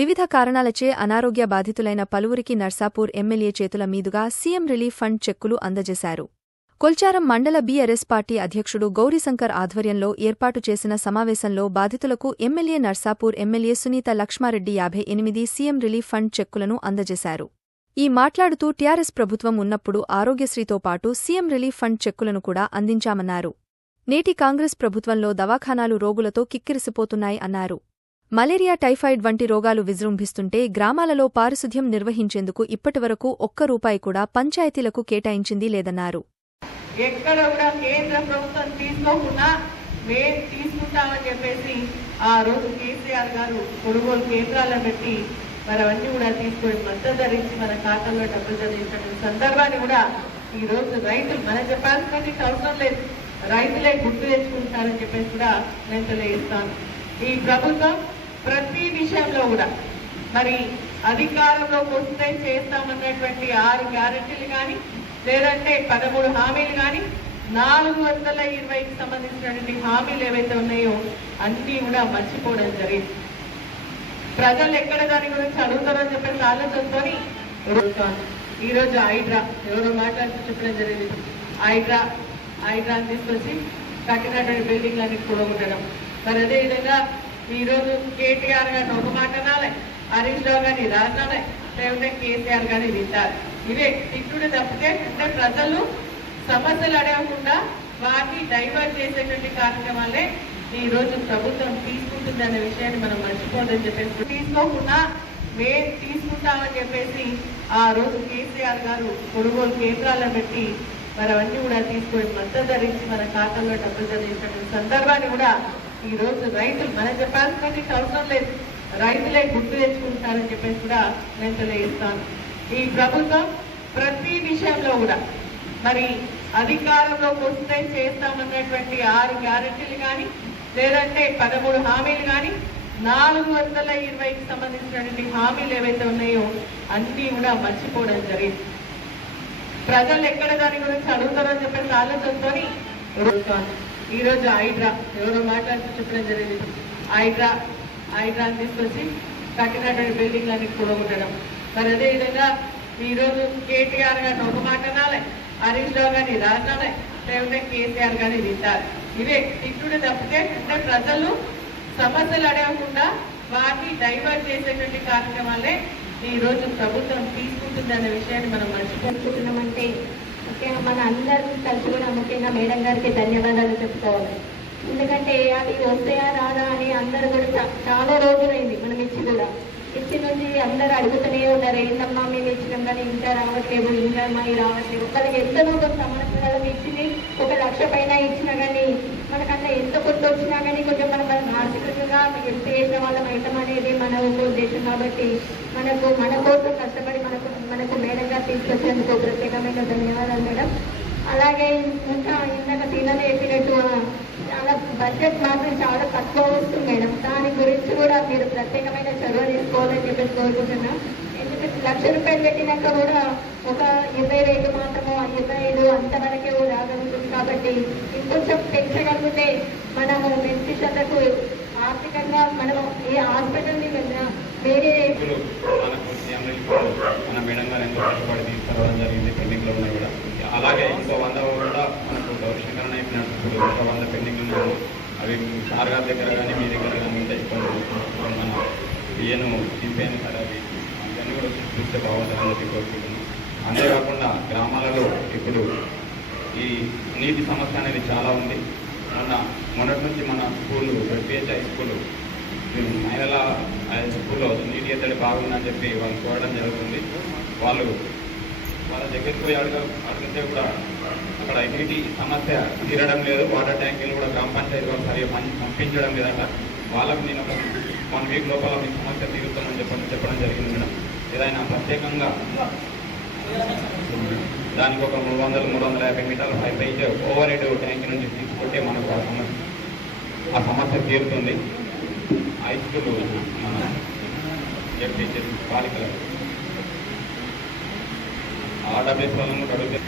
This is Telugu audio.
వివిధ కారణాలచే అనారోగ్య బాధితులైన పలువురికి నర్సాపూర్ ఎమ్మెల్యే చేతుల మీదుగా సీఎం రిలీఫ్ ఫండ్ చెక్కులు అందజేశారు. కొల్చారం మండల బీఆర్ఎస్ పార్టీ అధ్యక్షుడు గౌరీశంకర్ ఆధ్వర్యంలో ఏర్పాటు చేసిన సమావేశంలో బాధితులకు ఎమ్మెల్యే నర్సాపూర్ ఎమ్మెల్యే సునీత లక్ష్మారెడ్డి యాభై ఎనిమిది సీఎం రిలీఫ్ ఫండ్ చెక్కులను అందజేశారు. ఈ మాట్లాడుతూ టీఆర్ఎస్ ప్రభుత్వం ఉన్నప్పుడు ఆరోగ్యశ్రీతో పాటు సీఎం రిలీఫ్ ఫండ్ చెక్కులను కూడా అందించామన్నారు. నేటి కాంగ్రెస్ ప్రభుత్వంలో దవాఖానాలు రోగులతో కిక్కిరిసిపోతున్నాయి అన్నారు. మలేరియా టైఫాయిడ్ వంటి రోగాలు విజృంభిస్తుంటే గ్రామాలలో పారిశుధ్యం నిర్వహించేందుకు ఇప్పటివరకు ఒక్క రూపాయి కూడా పంచాయతీలకు కేటాయించింది లేదన్నారు. ఎక్కడ కూడా కేంద్ర ప్రభుత్వం తీసుకోకుండా మేము తీసుకుంటామని చెప్పేసి ఆ రోజు కేసీఆర్ గారు కొనుగోలు కేంద్రాలను పెట్టి మరి అవన్నీ కూడా తీసుకొని మద్దతు ధరించి మన ఖాతాలో డబ్బులు సందర్భాన్ని కూడా ఈ రోజు రైతులు మనం చెప్పాల్సిన అవసరం లేదు. రైతులే గుర్తు తెచ్చుకుంటారని చెప్పేసి కూడా నేను తెలియజేస్తాను. ఈ ప్రభుత్వం ప్రతి విషయంలో కూడా. మరి అధికారంలోకి వస్తే చేస్తామన్నటువంటి ఆరు గ్యారెంటీలు కానీ లేదంటే పదమూడు హామీలు కానీ నాలుగు వందల ఇరవైకి సంబంధించినటువంటి హామీలు ఏవైతే ఉన్నాయో అన్నీ కూడా మర్చిపోవడం జరిగింది. ప్రజలు ఎక్కడ దాని గురించి అడుగుతారని చెప్పేసి ఆలోచనతోని ఈ రోజు హైడ్రా ఎవరో మాట్లాడుతూ చెప్పడం జరిగింది. ఐడ్రా ఐడ్రాని తీసుకొచ్చి కట్టినటువంటి బిల్డింగ్లన్నీ కూడగొట్టడం. మరి అదేవిధంగా ఈ రోజు కేటీఆర్ గారిని ఒక మాట అనాలి హరీష్ రావు గారిని రాజాలే లేకుంటే కేసీఆర్ గారిని వింటారు ఇవే తిట్టుడు తప్పితే అంటే ప్రజలు సమస్యలు అడగకుండా వాటిని డైవర్ట్ చేసేటువంటి కార్యక్రమాలే ఈ రోజు ప్రభుత్వం తీసుకుంటుంది అనే విషయాన్ని మనం మర్చిపోదని చెప్పేసి తీసుకోకుండా మేము తీసుకుంటామని చెప్పేసి ఆ రోజు కేసీఆర్ గారు కొనుగోలు కేంద్రాలను పెట్టి మరి అవన్నీ కూడా తీసుకొని మద్దతు ధరించి మన ఖాతాలో డబ్బులు చదివించిన సందర్భాన్ని కూడా ఈ రోజు రైతులు మనం చెప్పాల్సిన అవసరం లేదు. రైతులే గుర్తు తెచ్చుకుంటారని చెప్పేసి కూడా నేను తెలియజేస్తాను. ఈ ప్రభుత్వం ప్రతి విషయంలో కూడా మరి అధికారంలోకి వస్తే చేస్తామన్నటువంటి ఆరు గ్యారెంటీలు కానీ లేదంటే పదమూడు హామీలు కానీ నాలుగు వందల ఇరవైకి సంబంధించినటువంటి హామీలు ఏవైతే ఉన్నాయో అన్నీ కూడా మర్చిపోవడం జరిగింది. ప్రజలు ఎక్కడ దాని గురించి అడుగుతారని చెప్పేసి ఆలోచనతోని ఈ రోజు హైడ్రా ఎవరో మాట్లాడుతూ చెప్పడం జరిగింది. హైడ్రా హైడ్రాని తీసుకొచ్చి కట్టినటువంటి బిల్డింగ్లన్నీ కూడగొట్టడం. మరి అదేవిధంగా ఈ రోజు కేటీఆర్ గారిని ఒక మాట అనాలి. హరీష్ రావు గారిని రాజాలే లేకుంటే కేసీఆర్ గారిని తింటారు ఇవే తిట్టుడు తప్పితే అంటే ప్రజలు సమస్యలు అడగకుండా వాటిని డైవర్ట్ చేసేటువంటి కార్యక్రమాలే ఈ రోజు ప్రభుత్వం తీసుకుంటుంది అనే విషయాన్ని మనం మర్చిపోతున్నామంటే అనుకుంటున్నామంటే ముఖ్యంగా మన అందరికీ కలిసి కూడా ముఖ్యంగా మేడం గారికి ధన్యవాదాలు చెప్పుకోవాలి. ఎందుకంటే అవి వస్తాయా రాదా అని అందరూ కూడా చాలా రోజులైంది మనం ఇచ్చి కూడా. ఇచ్చి నుంచి అందరు అడుగుతూనే ఉన్నారు ఏంటమ్మా మేము ఇచ్చినాం కానీ ఇంకా రావట్లేదు ఇంకా అమ్మాయి రావట్లేదు. ఒకరికి ఎంతనో కొంత సంవత్సరాలకు ఇచ్చింది ఒక లక్ష పైన ఇచ్చినా కానీ మనకంతా ఎంత కొత్త వచ్చినా కానీ కొంచెం మనం మనం ఆర్థికంగా ఎంత చేసిన వాళ్ళం అవుతాం అనేది మన ఒక ఉద్దేశం కాబట్టి మనకు మన కోసం కష్టం మనకు మనకు మేడం గారు తీసుకొచ్చేందుకు ప్రత్యేకమైన ధన్యవాదాలు మేడం. అలాగే ఇంకా ఇందాక సీనలు చెప్పినట్టు చాలా బడ్జెట్ మాత్రం చాలా తక్కువ వస్తుంది మేడం. దాని గురించి కూడా మీరు ప్రత్యేకమైన చొరవ తీసుకోవాలని చెప్పేసి కోరుకుంటున్నాం. ఎందుకంటే లక్ష రూపాయలు పెట్టినాక కూడా ఒక ఇరవై వేలు మాత్రము ఇరవై ఐదు అంతవరకే రాగలుగుతుంది. కాబట్టి ఇంకొంచెం పెంచగలిగితే మనము బెనిఫిషర్లకు ఆర్థికంగా మనము ఏ హాస్పిటల్ని వెళ్ళినా వేరే మన మేడం గారు ఎంతో కష్టపడి తీసుకురావడం జరిగింది? పెండింగ్లో ఉన్నాయి కూడా. అలాగే ఇంకో వంద కూడా మనకు గౌరవశంకరణ అయిపోయినట్టు వంద పెండింగ్ ఉన్నాయి. అవి సార్ గారి దగ్గర కానీ మీ దగ్గర కానీ ఉంటాయి మన సరే అవి కూడా చూస్తే బాగుంటుందని చెప్పి అంతేకాకుండా గ్రామాలలో ఇప్పుడు ఈ నీటి సమస్య అనేది చాలా ఉంది. మొన్న మొన్నటి నుంచి మన స్కూల్ ప్రత్యేక హై స్కూల్ మహిళల ఆయన స్కూల్లో నీటి ఎద్దడి బాగుందని చెప్పి వాళ్ళు చూడడం జరుగుతుంది. వాళ్ళు వాళ్ళ దగ్గరికి పోయి అడగ అడిగితే కూడా అక్కడ నీటి సమస్య తీరడం లేదు. వాటర్ ట్యాంకులు కూడా గ్రామ పంచాయతీ వాళ్ళు సరిగా పంపించడం లేదంట. వాళ్ళకు నేను ఒక వన్ వీక్ లోపల మీ సమస్య తీరుతామని చెప్పని చెప్పడం జరిగింది మేడం. ఏదైనా ప్రత్యేకంగా దానికి ఒక మూడు వందలు మూడు వందల యాభై మీటర్ల పైప్ అయితే ఓవర్ హెడ్ ట్యాంక్ నుంచి తీసుకుంటే మనకు ఆ సమస్య ఆ సమస్య తీరుతుంది. హై స్కూల్ మన ఎఫ్టీసీ బాలికలు ఆర్డబ్ల్యూఎస్